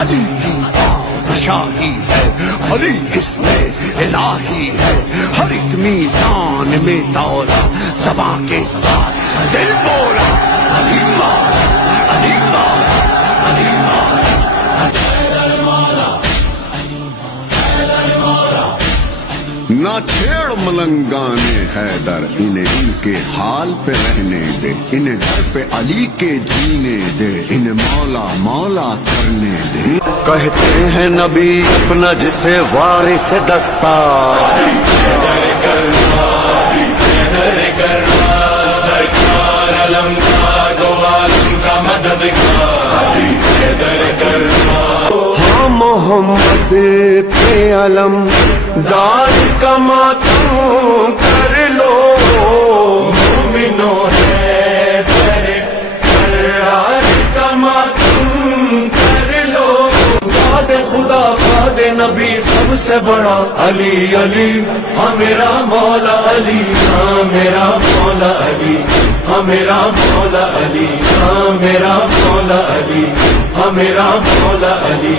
علی کی بادشاہی ہے، علی اس میں الہی ہے، ہر ایک میزان میں تولا، زبان کے ساتھ دل بولا، علی مولا، علی مولا، علی مولا، نہ چھیڑ ملنگانے حیدر، انہیں ان کے حال پہ رہنے دے، انہیں گھر پہ علی کے جینے دے، انہیں مولا مولا کرنے دے۔ کہتے ہیں نبی اپنا جسے وارث دستار، سرکار علم کا دو عالم کا مددگار، ہاں محمد کے علم دار کا ماتم کر لو، مومنوں ہے فرار کا ماتم کر لو، باد خدا باد نبی سب سے بڑا علی علی، ہاں میرا مولا علی، ہاں میرا مولا علی، ہاں میرا مولا علی، ہاں میرا مولا علی، ہاں میرا مولا علی۔